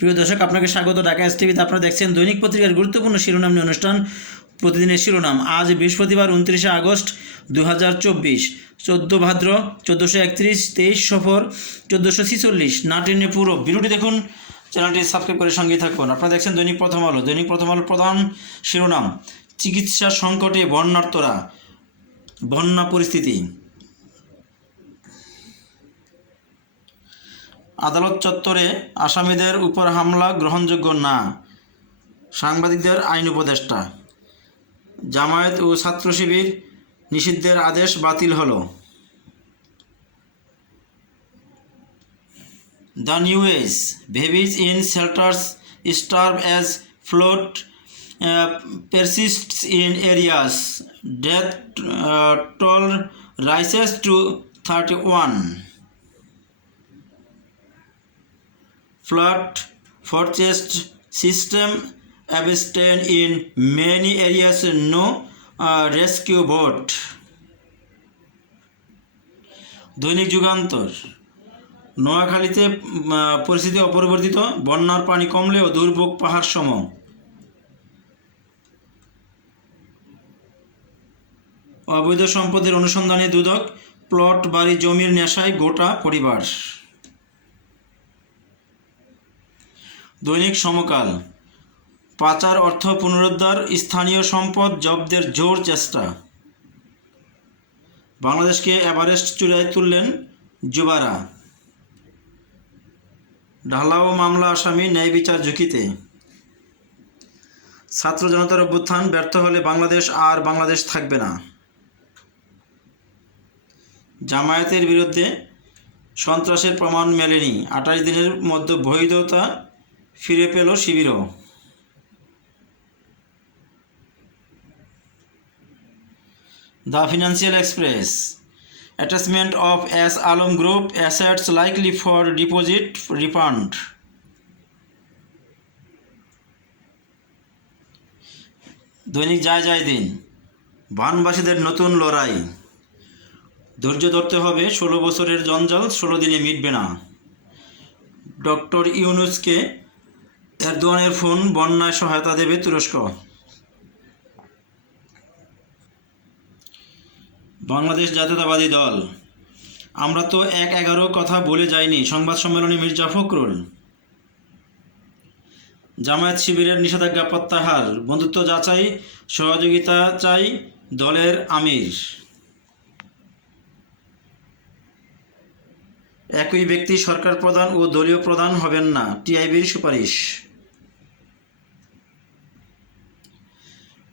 প্রিয় দর্শক, আপনাকে স্বাগত। ঢাকা এস টিভিতে আপনারা দেখছেন দৈনিক পত্রিকার গুরুত্বপূর্ণ শিরোনাম নিয়ে অনুষ্ঠান, প্রতিদিনের শিরোনাম। আজ বৃহস্পতিবার, উনত্রিশে আগস্ট দু হাজার চব্বিশ। চোদ্দ ভাদ্র, চোদ্দোশো একত্রিশ, তেইশ সফর, চোদ্দোশো ছিচল্লিশ। নাটেনে পুরো ভিডিওটি দেখুন। চ্যানেলটি সাবস্ক্রাইব করে সঙ্গেই থাকুন। আপনারা দেখছেন দৈনিক প্রথম আলো। দৈনিক প্রথম আলোর প্রধান শিরোনাম, চিকিৎসা সংকটে বন্যার্তরা, বন্যা পরিস্থিতি। আদালত চত্বরে আসামিদের উপর হামলা গ্রহণযোগ্য না। সাংবাদিকদের আইন উপদেষ্টা। জামায়াত ও ছাত্র শিবির নিষিদ্ধের আদেশ বাতিল হলো। The New Age babies in shelters starve as flood persists in areas death uh, toll rises to 31 flood forecast system abstain in many areas no uh, rescue boat. দৈনিক যুগান্তর। নোয়াখালীতে পরিস্থিতি অপরিবর্তিত বন্যার পানি কমলেও দুর্ভোগ পাহাড় সম অবৈধ সম্পদের অনুসন্ধানে দুদক প্লট বাড়ি জমির নেশায় গোটা পরিবার। দৈনিক সমকাল। পাচার অর্থ পুনরুদ্ধার, স্থানীয় সম্পদ জব্দের জোর চেষ্টা। বাংলাদেশকে এভারেস্ট চূড়ায় তুললেন যুবারা। ঢালাও মামলা আসামি ন্যায় বিচার ঝুঁকিতে। ছাত্র জনতার অভ্যুত্থান ব্যর্থ হলে বাংলাদেশ আর বাংলাদেশ থাকবে না। জামায়াতের বিরুদ্ধে সন্ত্রাসের প্রমাণ মেলেনি। আঠাশ দিনের মধ্যে বৈধতা ফিরে পেল শিবিরও। The Financial Express. Attachment of S Alam group assets likely for deposit refund. দৈনিক যায় যায় দিন। বানবাসীদের নতুন লড়াই। ধৈর্য ধরতে হবে, ষোলো বছরের জঞ্জাল, ষোলো দিনে মিটবে না। ডক্টর ইউনুসকে এরদোয়ানের ফোন, বন্যায় সহায়তা দেবে তুরস্ক। বাংলাদেশ জাতীয়তাবাদী দল। আমরা তো এক এগারো কথা বলে যাইনি। সংবাদ সম্মেলনে মির্জা ফখরুল। জামায়াত শিবিরের নিষেধাজ্ঞা প্রত্যাহার। বন্ধুত্ব যাচাই, সহযোগিতা চাই দলের আমির। একই ব্যক্তি সরকার প্রধান ও দলীয় প্রধান হবেন না। টিআইবির সুপারিশ।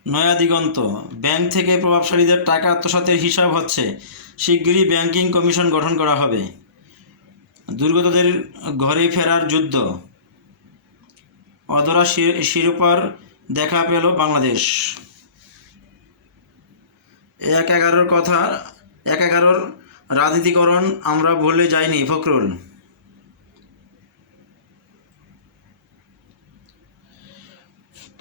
নয়া দিগন্ত, ব্যাংক থেকে প্রভাবশালীদের টাকা আত্মসাতের হিসাব হচ্ছে, শিগগিরই ব্যাংকিং কমিশন গঠন করা হবে। দুর্গতদের ঘরে ফেরার যুদ্ধ। অধরা শিরোপার দেখা পেল বাংলাদেশ। এক এগারোর কথা, এক এগারোর রাজনীতিকরণ আমরা ভুলে যাইনি, ফখরুল।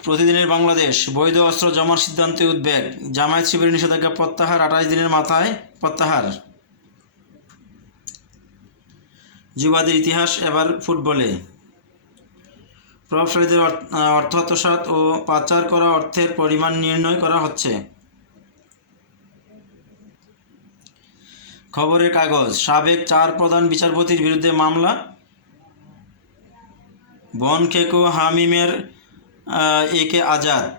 প্রতিদিনের বাংলাদেশ, বৈধ অস্ত্র জমার সিদ্ধান্তে উদ্বেগ, জামায়াত শিবিরের নিষেধাজ্ঞা প্রত্যাহার আঠাশ দিনের মাথায় প্রত্যাহার। যুবাদের ইতিহাস, এবার ফুটবলে। প্রভাবশালীদের অর্থ আত্মসাৎ ও পাচার করা অর্থের পরিমাণ নির্ণয় করা হচ্ছে। খবরের কাগজ, সাবেক চার প্রধান বিচারপতির বিরুদ্ধে মামলা। বনখেকো হামিমের আহ, একে আজাদ।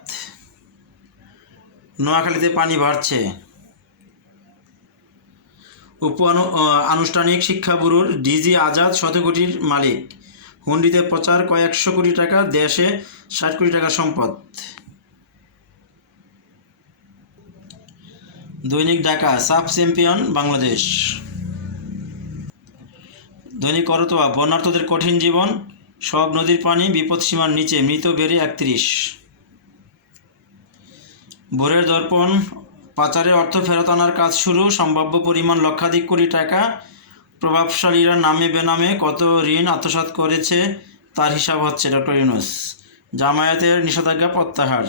নোয়াখালীতে পানি বাড়ছে। উপ আনুষ্ঠানিক শিক্ষা ব্যুরোর ডিজি আজাদ শত কোটির মালিক। হুন্ডিতে প্রচার কয়েকশো কোটি টাকা দেশে ষাট কোটি টাকা সম্পদ। দৈনিক ঢাকা সাব চ্যাম্পিয়ন বাংলাদেশ। দৈনিক করতোয়া বন্যার্থদের কঠিন জীবন। সব নদীর পানি বিপদসীমার নিচে মৃত বেড়ে একত্রিশ। ভোরের দর্পণ, পাচারের অর্থ ফেরত আনার কাজ শুরু, সম্ভাব্য পরিমাণ লক্ষাধিক কোটি টাকা, প্রভাবশালীরা নামে বেনামে কত ঋণ আত্মসাৎ করেছে তার হিসাব হচ্ছে ডক্টর ইউনুস। জামায়াতের নিষেধাজ্ঞা প্রত্যাহার।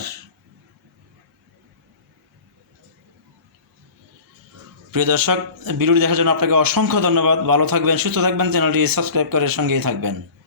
প্রিয় দর্শক, ভিডিওটি দেখার জন্য আপনাকে অসংখ্য ধন্যবাদ। ভালো থাকবেন, সুস্থ থাকবেন, চ্যানেলটি সাবস্ক্রাইব করে সঙ্গেই থাকবেন।